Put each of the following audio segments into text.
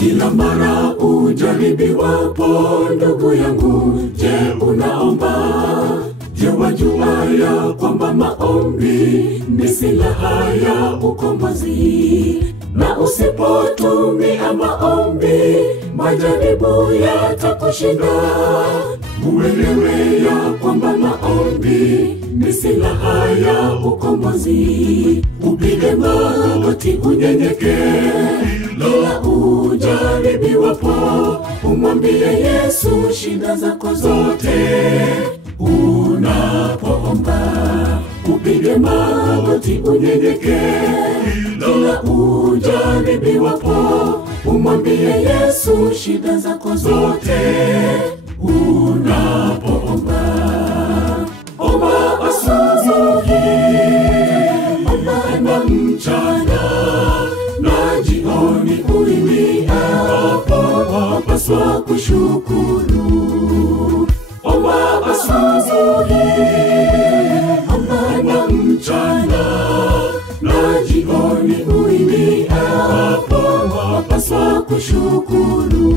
Kila mara ujaribiwapo ndugu yangu, je, unaomba? Je, wajua ya kwamba maombi ni silaha ya ukombozi? Na usipotumia maombi, majaribu yatakushinda. Uelewe ya kwamba maombi ni silaha ya ukombozi. Upige magoti unyenyekee, kila ujaribiwapo umwambie Yesu shida zako zote. Unapoomba upige magoti unyenyekee, kila ujaribiwapo umwambie Yesu shida zako zote. Unapoomba omba asubuhi, omba na mchana, na jioni uimbie hapo, wapaswa kushukuru. Omba asubuhi, omba na mchana, na jioni uimbie hapo, wapaswa kushukuru.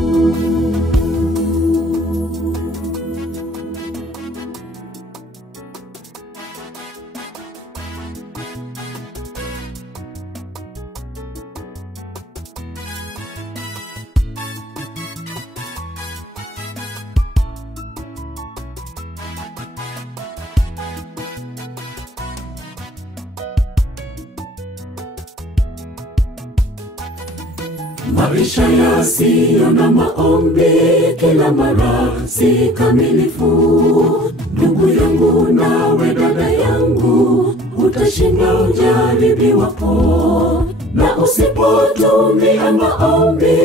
Maisha yasiyo na maombi kila mara si kamilifu. Ndugu yangu nawe dada yangu, utashinda ujaribiwapo. Na usipotumia maombi,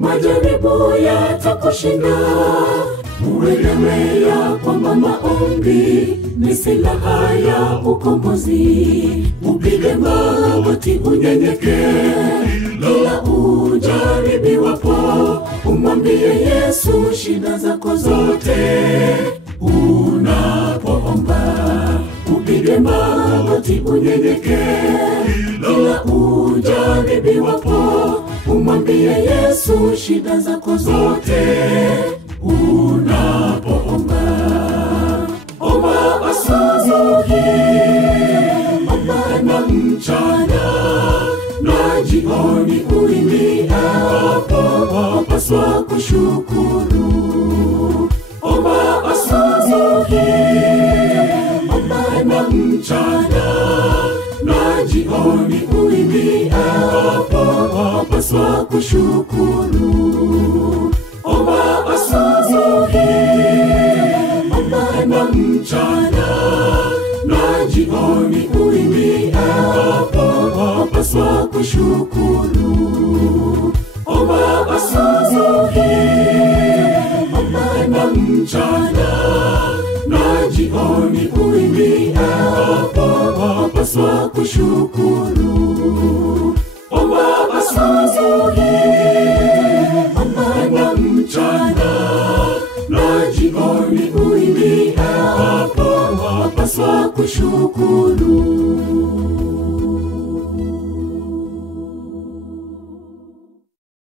majaribu yatakushinda. Uelewe ya kwamba maombi ni silaha ya ukombozi. Upige magoti unyenyekee, kila ujaribiwapo umwambie Yesu shida zako zote. Unapoomba upige magoti unyenyekee, kila ujaribiwapo umwambie Yesu shida zako zote. Unapoomba omba asubuhi, omba na mchana, na jioni uimbie hapo, wapaswa kushukuru. Omba asubuhi, omba na mchana, na jioni uimbie hapo, wapaswa kushukuru. Omba asubuhi, omba na mchana, na jioni uimbie hapo, wapaswa kushukuru. Omba asubuhi, omba na mchana, na jioni uimbie hapo, wapaswa kushukuru. Omba asubuhi, omba na mchana, na jioni uimbie hapo, wapaswa kushukuru.